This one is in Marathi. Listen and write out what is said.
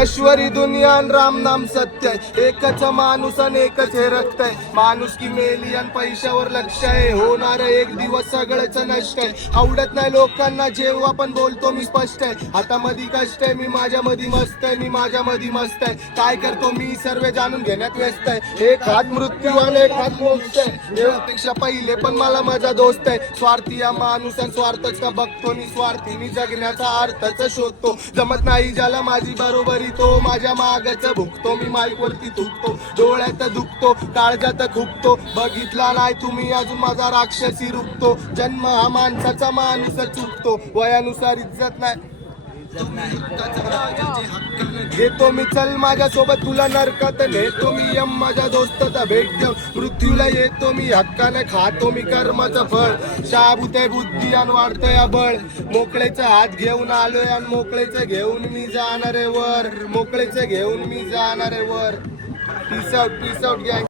नश्वरी दुनिया अन राम नाम सत्य आहे. एकच माणूस आणि एकच हे रक्त आहे. माणूस की मेली आणि पैशावर लक्ष आहे. होणार एक दिवस सगळंच नष्ट आहे. आवडत नाही लोकांना जेव्हा पण बोलतो मी स्पष्ट आहे. हातामध्ये कष्ट आहे, मी माझ्या मध्ये मस्त आहे, मी माझ्या मध्ये मस्त आहे. काय करतो मी सर्व जाणून घेण्यात व्यस्त आहे. एक हात मृत्यू आणि एक हात मोक्ष आहे. देवापेक्षा पहिले पण मला माझा दोस्त आहे. स्वार्थी या माणूस आणि स्वार्थच का बघतो मी स्वार्थी मी जगण्याचा अर्थच शोधतो. जमत नाही ज्याला माझी बरोबरी तो माझ्या मागच भुकतो. मी माईक वरती थुकतो, डोळ्यात दुखतो, काळजात खुपतो. बघितला नाही तुम्ही अजून माझा राक्षसी रुकतो. जन्म हा माणसाचा माणूस चुकतो. वयानुसार इज्जत नाही घेतो मी, चल माझ्या सोबत तुला नरकात नेतो मी. यम माझ्या दोस्ताचा भेट देऊन मृत्यूला येतो मी. हक्काने खातो मी कर्माचं फळ. शाबुते बुद्धी आणि वाढतोय बळ. मोकळेचा हात घेऊन आलोय आणि मोकळेच घेऊन मी जाणार आहे वर. मोकळेच घेऊन मी जाणार आहे वर. पीस आउट गँग.